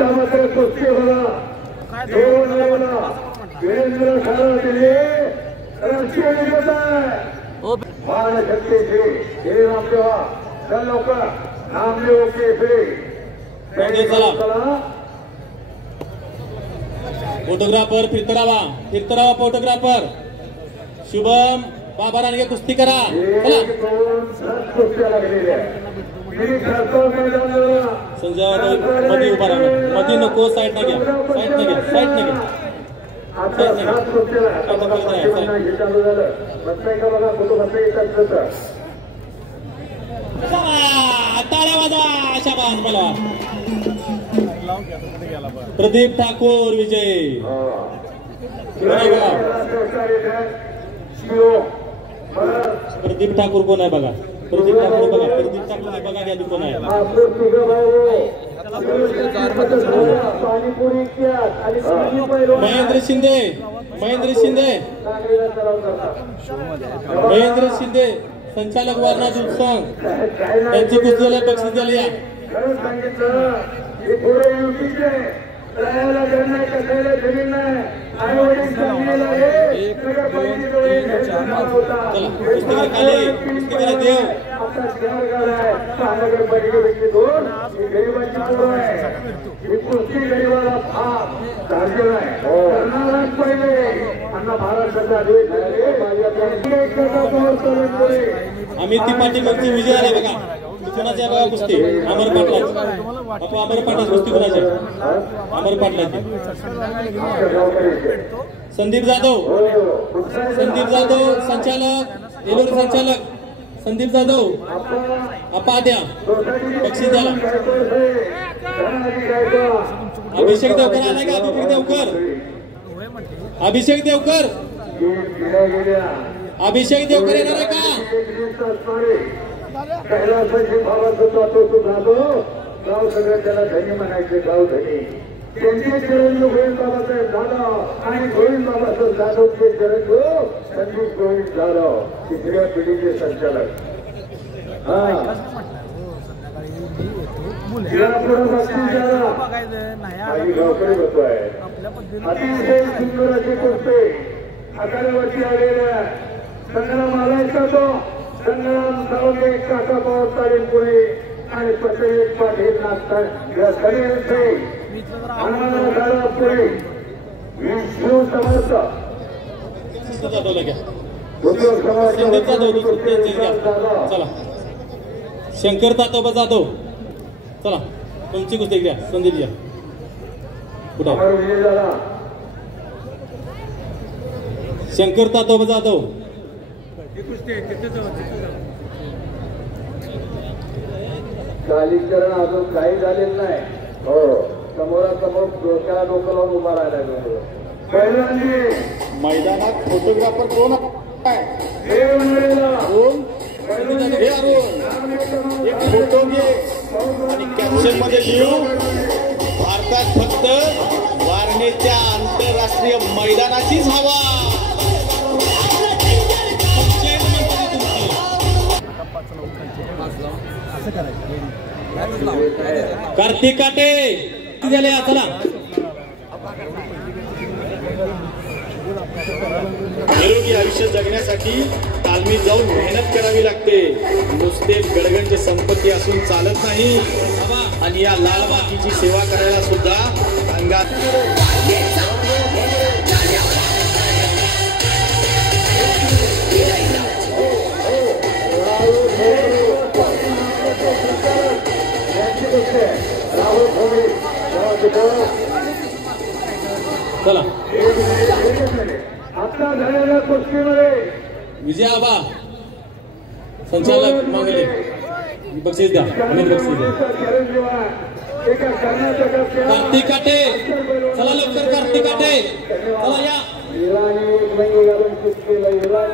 आता मात्र कुस्ती बघा दोन लेवला वीरेंद्र सारथिले राष्ट्रीय विजेता महाशक्तीचे हे नामदेवा चल लवकर नामदेव केसरी फोटोग्राफर फिरतरावा फोटोग्राफर शुभम बाबा रानगे कुस्ती करा संजय मध्ये उभा राहा मध्ये नको साईड न घ्या टाळ्या वाजा अशा मला प्रदीप ठाकूर विजय प्रदीप ठाकूर कोण आहे बघा प्रदीप ठाकूर बघा घ्या कोण आहे महेंद्र शिंदे संचालक वारनाथ उत्संग त्यांची कुस्तीला बक्षीस दिली या अमित त्रिपाठी मगची विजय आले बघा कुणाच्या बघा कुस्ती अमर पाटला कुस्ती कुणाच्या अमर पाटलाची संदीप जाधव संचालक एलोर संचालक संदीप जाधव अपाद्या बक्षीस द्याला अभिषेक देवकर आला का अभिषेक देवकर येणार आहे का गाव सगळं त्याला धनी म्हणायचे गाव धनी त्यांचे चरण गोविंद बाबासाहेब जाधव आणि गोविंद बाबासाहेब जाधवचे चरण संदीप गोविंद जाधव तिसऱ्या पिढीचे संचालक गावकडे बसतोय अतिशय सुंदर अशी कुस्ती आखाड्यावरती आलेल्या संग्राम आलायचा तो संग्राम सावंगे काका पवार तालीम पुणे आणि पटेल पाटील नागतात या सगळ्यांचे आनंद पुणे विष्णू समर्थ चला शंकर तातोबा जाधव चला तुमची कुस्ती घ्या संदीप घ्या कुठं शंकर तातोबा जाधव कालीकरण अजून काही झालेलं नाही हो समोरासमोर डोक्याला डोकं लावून उभा राहिला मैदानात फोटोग्राफर कोण फोटो घे आणि कॅप्शन मध्ये लिहू भारतात फक्त वारणेच्या आंतरराष्ट्रीय मैदानाचीच हवा कार्तिक काटे झाले चला निरोगी आयुष्य जगण्यासाठी तालमीत जाऊन मेहनत करावी लागते नुसते गडगंज संपत्ती असून चालत नाही आणि या लाल मातीची सेवा करायला सुद्धा अंगात चला आता झालेल्या कुस्तीमध्ये विजय आबा संचालक मागले बक्षीस द्या बक्षीस द्या कार्तिक काटे चला लवकर कार्तिक काटे चला या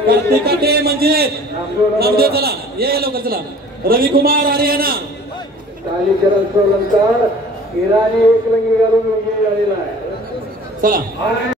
कार्तिक काटे म्हणजे नामदेव चला या लवकर चला रविकुमार हरियाणा कालीचरण सोलंकर इराणी एक रंगी घालून विजयी झालेला आहे चला